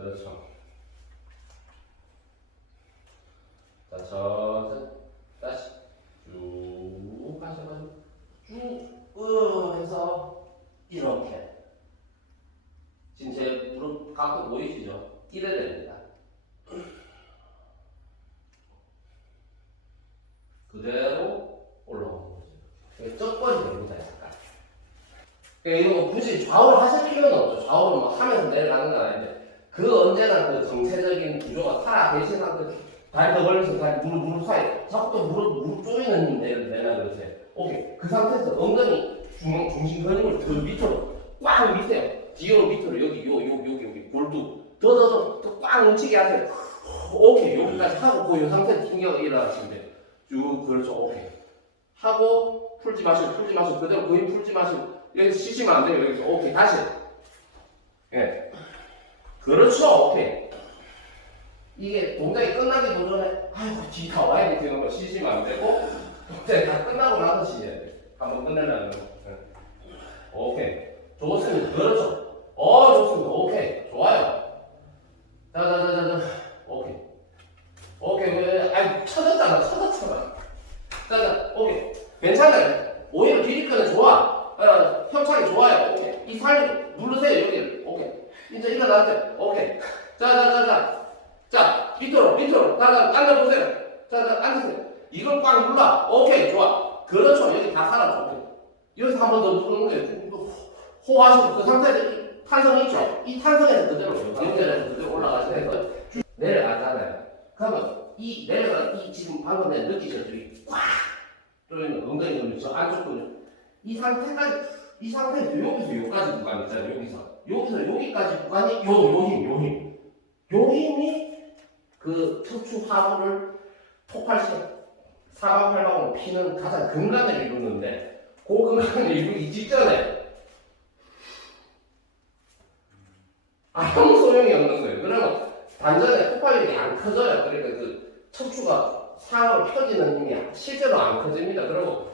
그렇죠. 자, 저, 다시 쭉 하셔가지고 쭉 해서 이렇게. 지금 제 무릎 각도 보이시죠? 이래 됩니다. 그대로 올라오는 거죠. 이게 쩍거리 됩니다, 약간. 그러니까 이거 굳이 좌우를 하실 필요는 없죠. 좌우를 막 하면서 내려가는 건 아닌데. 그 언제나 그 정체적인 구조가 살아 계신 상태 다리 더 벌려서 다리 무릎 무릎 사이 자꾸 또 무릎 무릎 조이는 힘 내려 내나 그러세요. 오케이 그 상태에서 엉덩이 중 중심 근육을 더 밑으로 꽉 미세요. 뒤로 밑으로 여기 요 요 여기 여기 골두 더더더꽉 뭉치게 하세요. 오케이 여기까지 하고 그요 상태 튕겨 일어나시면 돼요. 쭉 그렇죠 오케이 하고 풀지 마시고 풀지 마시고 그대로 거의 풀지 마시고 여기서 쉬시면 안 돼요 여기서 오케이 다시 예 그렇죠. 오케이. 이게 동작이 끝나기 전에 아이고 뒤가 와야 돼. 되는 거 쉬시면 안 되고 동작이 다 끝나고 나서 쉬어야 돼. 한번 끝내려면. 예. 오케이. 좋습니다. 그렇죠. 어 좋습니다. 오케이. 좋아요. 자자자자자. 오케이. 오케이. 왜 아이 쳐졌잖아. 쳐졌잖아. 자자. 오케이. 괜찮아요. 오히려 뒤집기는 좋아. 어, 협착이 좋아요. 오케이. 이살 누르세요 여기를 이 이제 일어나세요 오케이. 자자자자. 자 밑으로 밑으로. 자자 앉아 보세요. 자자 앉으세요. 이걸 꽉 눌러. 오케이 좋아. 그렇죠. 여기 다 살았죠. 여기서 한 번 더 누르는 거예요 호- 호하시고 그 상태에서 이 탄성 있죠? 이 탄성에서 그대로 연결해서 그대로 올라가시는 거예요 내려가잖아요. 그러면 이 내려가 이 지금 방금 내가 느끼셨죠 이꽉 뚫리는 엉덩이 근육 저 안쪽 근육 이 상태까지 이 상태에서 여기서 여기까지 구간 있잖아요 여기서 여기서 여기까지 구간이 요 힘이 그 척추 하부를 폭발시켜 사방팔방으로 피는 가장 근간을 이루는데 그 근간을 이루기 직전에 아무 소용이 없는 거예요. 그러면 반전에 폭발력이 안 커져요. 그러니까 그 척추가 상으로 펴지는 힘이 실제로 안 커집니다. 그리고